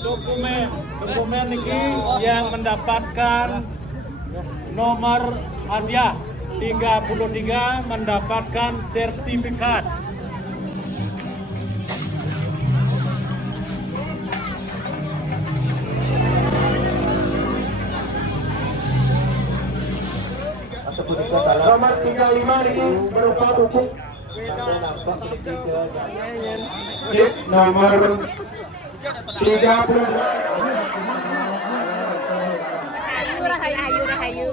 dokumen ini yang mendapatkan nomor hadiah 33 mendapatkan sertifikat. Nomor 35 ini berupa buku. Nomor 30. Rahayu.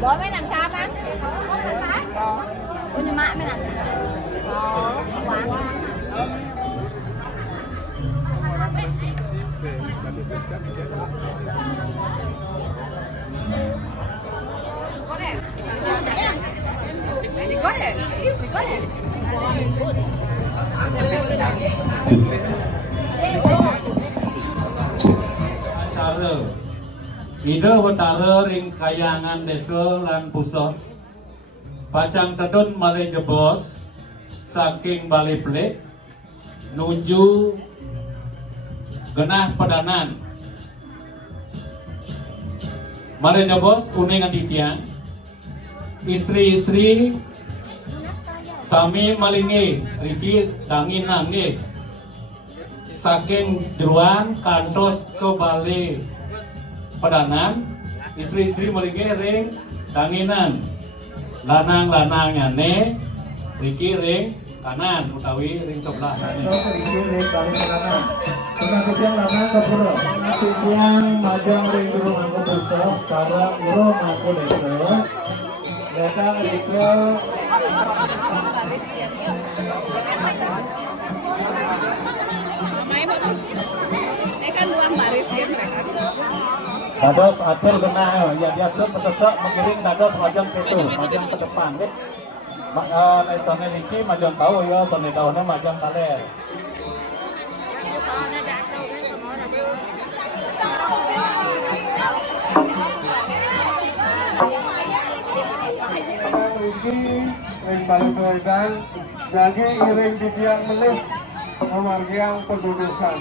Bố mấy làm sao anh? Ủa nhưng mà mấy làm quá. Ide watara ring kayangan desa lan pusat pacang tedun malih jebos saking Bali Plek nuju genah pedanan malih jebos uning titiang istri-istri sami malingi riki danginan nggih saking jeruan kantos ke Bali pedanan istri-istri malingi ring danginan lanang-lanangane riki ring kanan utawi ring sebelah kanan Riki ring Bali kanan. Pengantin yang lanang ke pura. Yang majang ring durung angko busa. Sarang urung angko desa. Mereka riki dados atur genah ya biasa pesesek mengiring dados majang pitu majang ke depan nggih. Sone niki majang tahu ya sone daunnya majang kaler. Iki ring Bali Wedan jadi iring titiang melis memargiang pendudusan.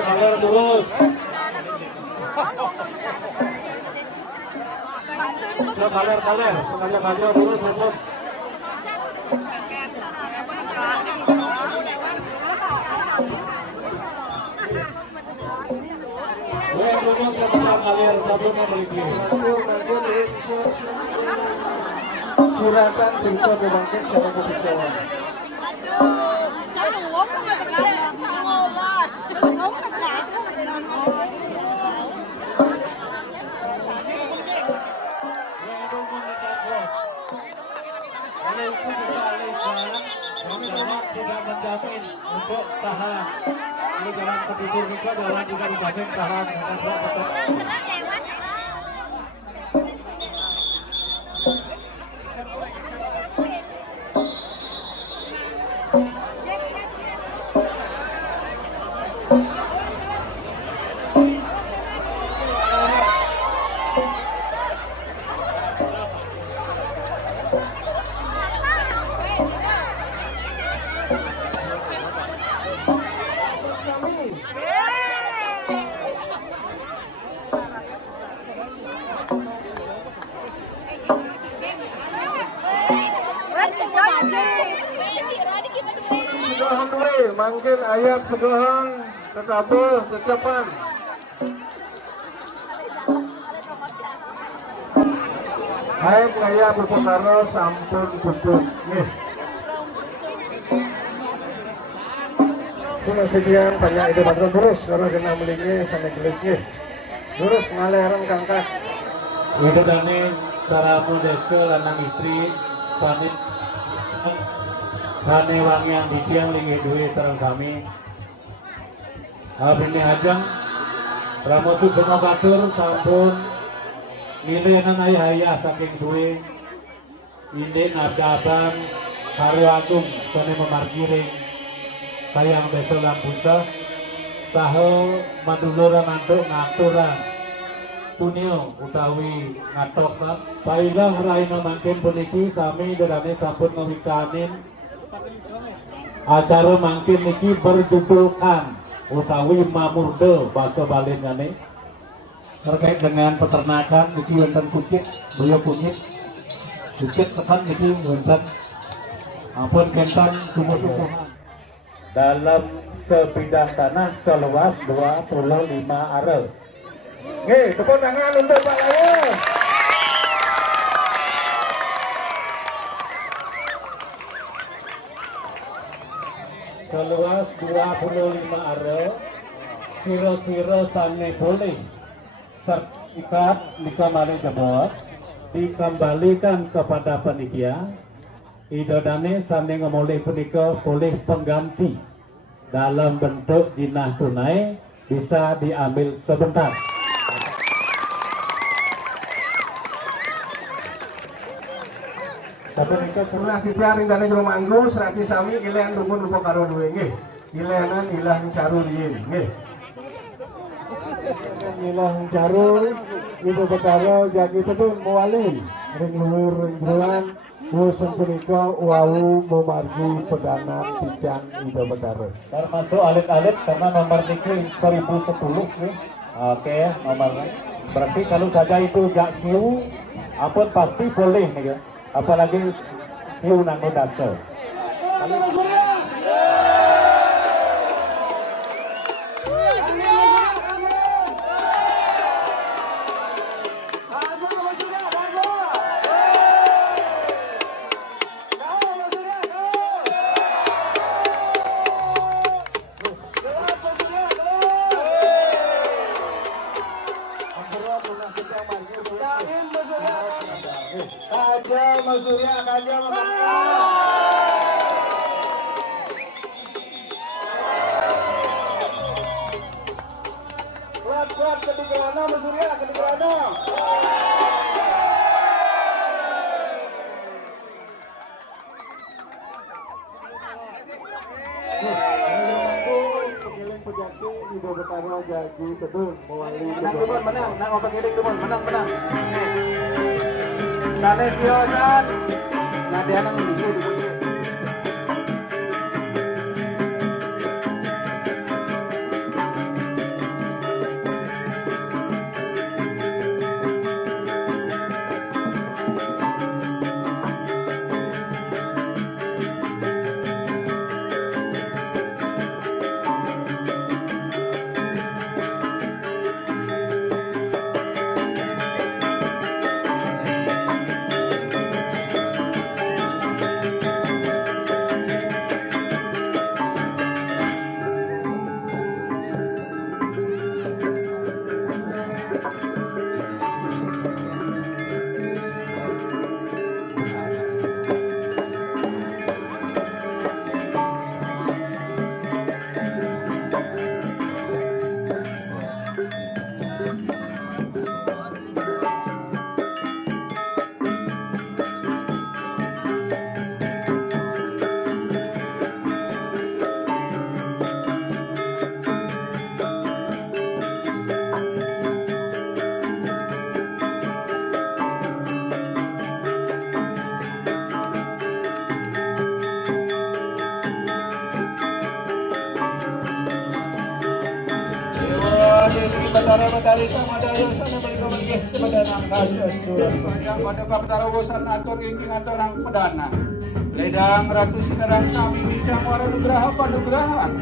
Kaler terus. Kaler, sengaja maju terus untuk. Duduk sama kaler sebelum memiliki. Silakan berita bangkit sama kebijakan. Tidak menjamin untuk tahan. Ini dalam kebijakan kita dalam tidak menjamin tahan. Segahan dulu, mangkin ayat segahan tetabuh cecapan. Hai kaya berpekara sampun pupuk. Nih. Itu sedian banyak ide patron terus kalau kena melingnya sampai gelisnya. Terus ngalerang kangkah. Itu dani cara mudekse lanang istri sanit sane wang yang ditiang lingi duwe sareng sami. Abini ajeng pramosu semua batur sampun ngilenan ayah-ayah saking suwe. Indek nabdaban Haru Agung sone memargiring kayang besok lampusa saho mandulura mantuk ngaturan punio utawi ngatosa pailah raina mangkin puniki sami dedane sampun ngawikanin acara mangkin niki berjudulkan utawi mamurde basa balingane terkait dengan peternakan niki wonten kucing boyo kunyit kucing tekan niki wonten ampun kentan tumbuh-tumbuhan dalam sebidang tanah seluas 25 are. Oke, tepuk tangan untuk Pak Laya. Seluas 25 are, siro-siro sange boleh sertifikat dikamari jebos dikembalikan kepada panitia. Idodane sane ngomoleh punika boleh pengganti dalam bentuk jinah tunai, bisa diambil sebentar. Tapi nika pernah titiaring dana jero manggu serati sami ilean dumun rupa karo duwe nggih. Ileanan ilang caru riyin nggih. Ilang caru ibu bekaro jagi tebun mawali ring luhur ring jeruan musim punika wau memargi pedanan pican ibu bekaro. Termasuk alit-alit karena nomor niki 1010 nih. Oke, nomornya. Berarti kalau saja itu jak siu, apa pasti boleh nih ya. Apalagi siu nang dasar. Menang, nang opak kiring dumun, menang. Dane siosan. Nade anang dumun. Batara sama daya sana mereka pergi kepada nang kasus duran yang pada kapitara bosan atur ingking atur nang pedana ledang ratu sinarang sami bincang waranugraha panugrahan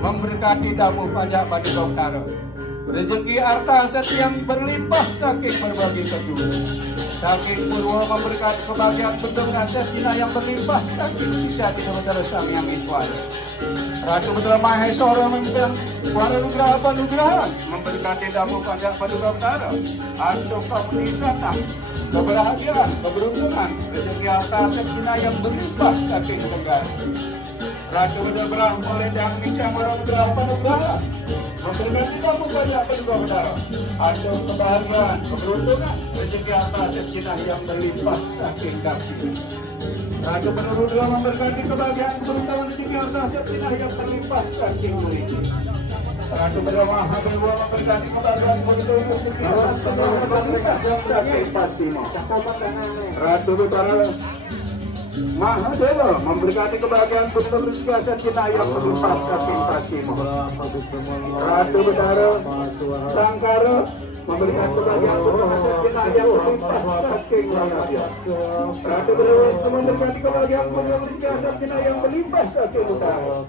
memberkati damu pajak badi doktara rezeki harta aset yang berlimpah saking berbagi kedua saking purwa memberkati kebahagiaan bentuk aset yang berlimpah saking bisa di sami yang iswal Ratu Putra Maheswara memimpin waranugraha panugrahan memberkati damu pajak paduka utara untuk kaum wisata kebahagiaan, keberuntungan, rezeki harta aset yang berlimpah saking negara. Ratu Putra Brahmole dan bincang waranugraha panugrahan memberkati damu pajak paduka utara untuk kebahagiaan, keberuntungan, rezeki harta aset yang berlimpah saking kasih. Ratu penurut doa memberkati kebahagiaan keberuntungan rezeki harta aset yang berlimpah saking memiliki. Ratu berdoa Habibu memberkati kebahagiaan keberuntungan rezeki harta berlimpah saking Fatima. Ratu Utara Mahadewa memberkati kebahagiaan keberuntungan rezeki aset yang berlimpah saking Fatima. Ratu Utara Sangkara memberikan kebahagiaan berkasat jenah yang berlimpah saking bahagia. Ratu Berwes memberikan kebahagiaan berkasat jenah yang berlimpah saking utara.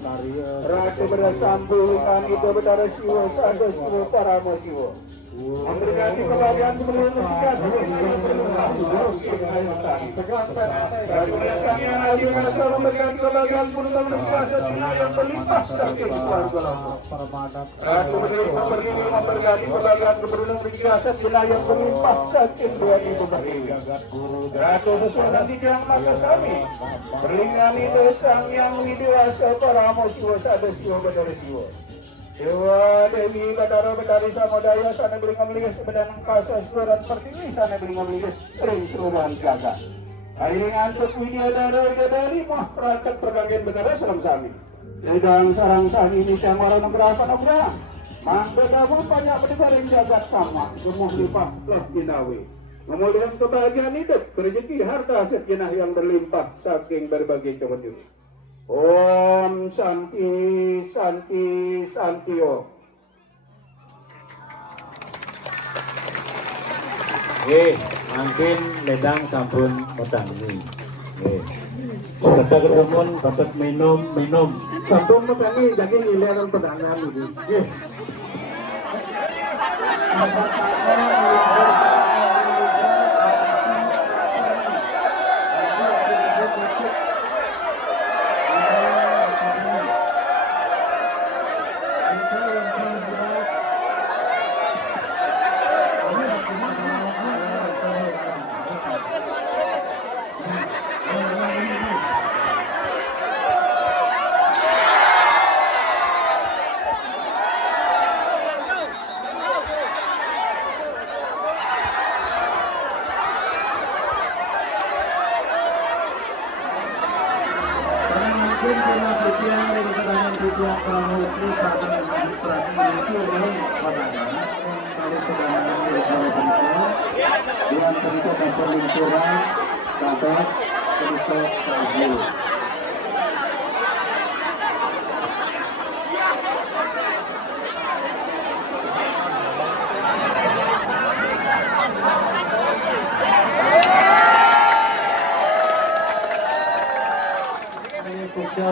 Ratu Bersambukan itu betara siwa sada siwa paramo siwa. Memberikan kebahagiaan berkasat jenah yang berlimpah saking utara. Ratu Bersambukan itu memberikan kebahagiaan berkasat jenah yang berlimpah saking utara. Ratu berdiri memberkati kebahagiaan keberuntungan berjasa jenah yang berlimpah saking 2000 berdiri. Ratu sesuai dijang maka sami berlingani desang yang widewasa paramo siwa sada siwa badara siwa. Dewa Dewi Batara Batari Samodaya sana belinga melihat sebedanang kasa suaran pertiwi sana belinga melihat sering suruhan jaga. Airing antuk widya dara dari mah prakat perbagian betara salam sami. Ledang sarang sami ini cangwara nugraha panugraha. Mangga dawu banyak berdebaring jagat sama. Gemuh lipah lah jinawi. Memulihan kebahagiaan hidup, rezeki harta aset jenah yang berlimpah saking berbagai kebetulan. Om Santi Santi Santio. Mungkin ledang sampun metangi. Kita ketemuan, dapat minum. Sampun metangi jadi ngileran pedanan ini.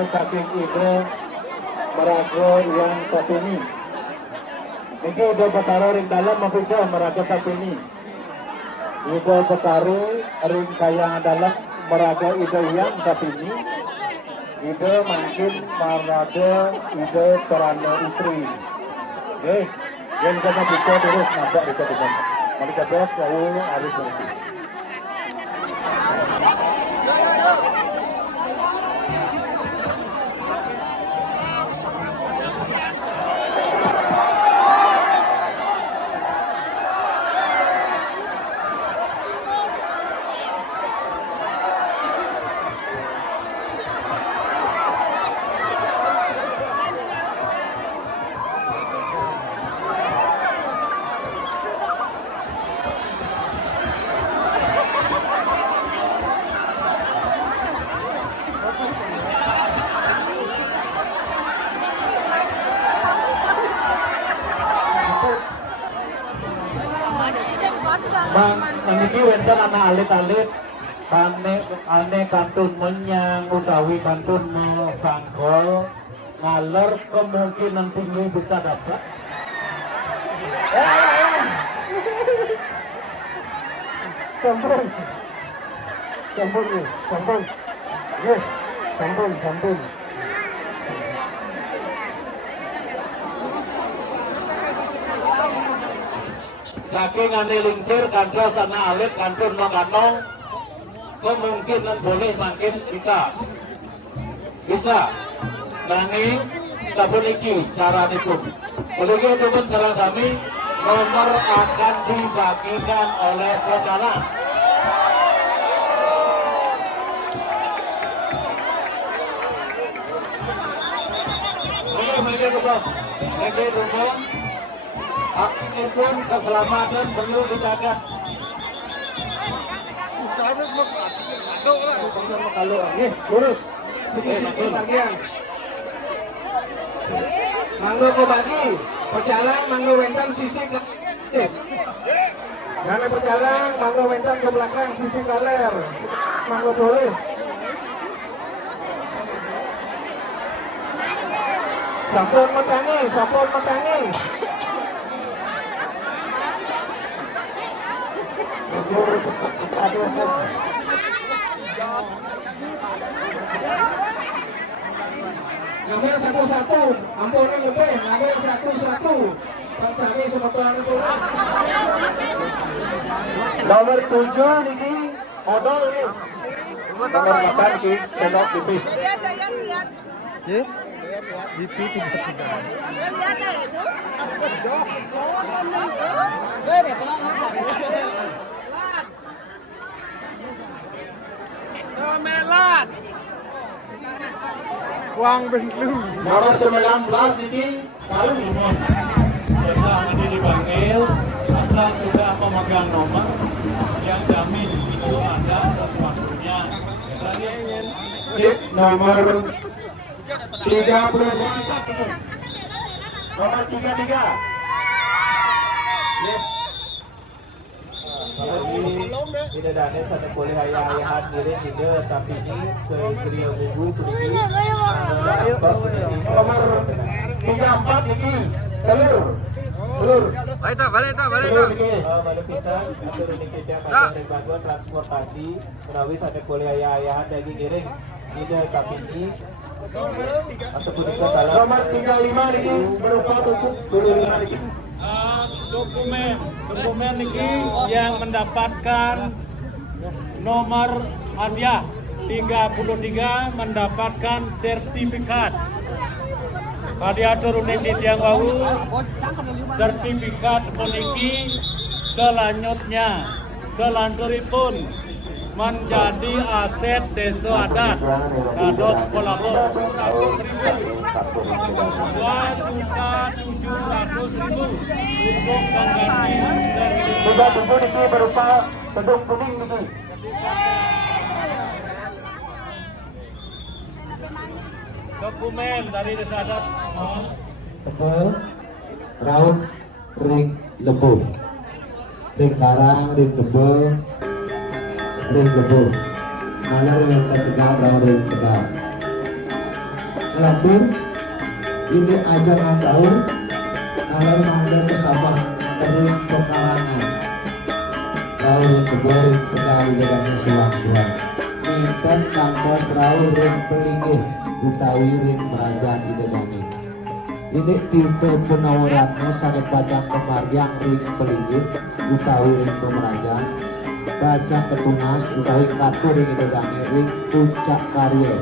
Saking itu meraga yang tapini. Ini udah betara ring dalam mapuja meraga tapini. Udah betara ring kaya dalam meraga ide yang tapini. Ide mungkin meraga ide terana istri. Oke, yang kita bicara terus nampak itu bukan. Mari kita jauh harus nanti. Bang, niki wonten anak alit-alit ane kantun menyang utawi kantun sangkol ngalor kemungkinan tinggi bisa dapat. Sampun. Saking ane lingsir kandas anak alit kantun kanong kemungkinan boleh makin bisa nanging sabun iki caranipun boleh pun sarang sami nomor akan dibagikan oleh pecalang. Oke bos, oke dulu. Apapun keselamatan perlu dijaga. Kalau lurus, sini bagian. Manggo ko bagi, pecalang manggo wentan sisi ke. Karena pejalan, mangga wendang ke belakang sisi galer. Mangga boleh. Sampun metangi. Ngambil satu-satu, ampunnya lebih, ngambil satu-satu. Pansani sementara bola. Nomor 7 niki modal ini. Nomor 8 niki tendok putih. Lihat. Ya. Lihat ya itu. Bere, Melat. Uang belum. Nomor 19 niki Taruh. Setelah ini dipanggil, asal sudah memegang nomor yang jamin itu ada sesuatunya. Nomor 30. Nomor 33. Tidak ada satu boleh ayah-ayahan diri tidak, tapi ini ke beliau ibu pergi. Nomor 34 niki telur. Balik pisah atau niki tiap ada bantuan transportasi menawi satu boleh ayah-ayahan daging giring tidak, tapi ini ataupun itu dalam Nomor 35 niki berupa tutup 25 niki. Dokumen niki yang mendapatkan nomor hadiah 33 mendapatkan sertifikat. Hadiah turun di tiang wau, sertifikat meniki selanjutnya menjadi aset desa adat kados kolabor 2.700.000 untuk mengganti Tiga buku niki berupa tedung kuning niki. dokumen dari desa adat. Tebel, raut, ring lebu, ring karang, ring tebel, ring lebu, malah ring tegal, raut ring tegal. Lapun, ini ajangan daun, nalar mangga kesabah, ring pekalangan, raut ring tebel, ring tegal, dengan suang-suang. Minten kandos raut ring pelinggih, utawi ring kerajaan idedani. Ini tipe penawarannya sangat bacang kemarjang ring pelinggih utawi ring pemerajaan, bacang ketunas utawi kartu ring idedani, ring puncak karya.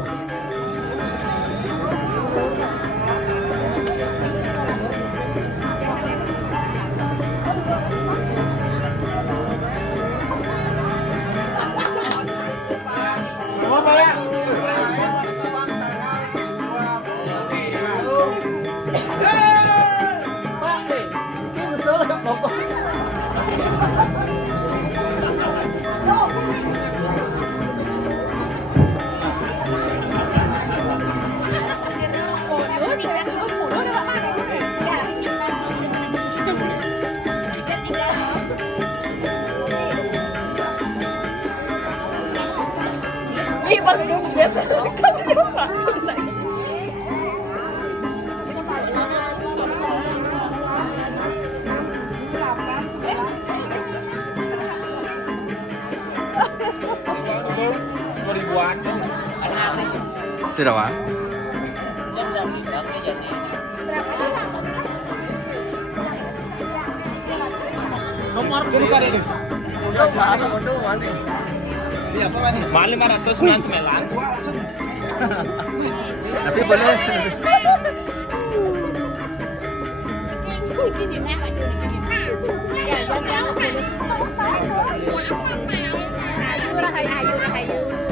Sudah, Pak? Nomor berapa ini? Mali 599. Tapi boleh. Ayu.